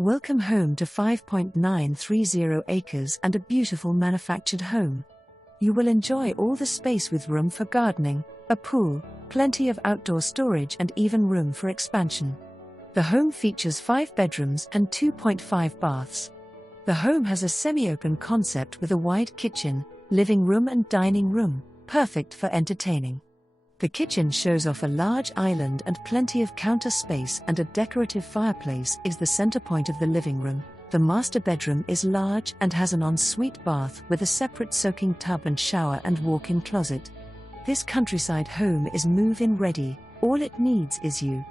Welcome home to 5.930 acres and a beautiful manufactured home. You will enjoy all the space with room for gardening, a pool, plenty of outdoor storage and even room for expansion. The home features 5 bedrooms and 2.5 baths. The home has a semi-open concept with a wide kitchen, living room and dining room, perfect for entertaining. The kitchen shows off a large island and plenty of counter space, and a decorative fireplace is the center point of the living room. The master bedroom is large and has an ensuite bath with a separate soaking tub and shower and walk-in closet. This countryside home is move-in ready, all it needs is you.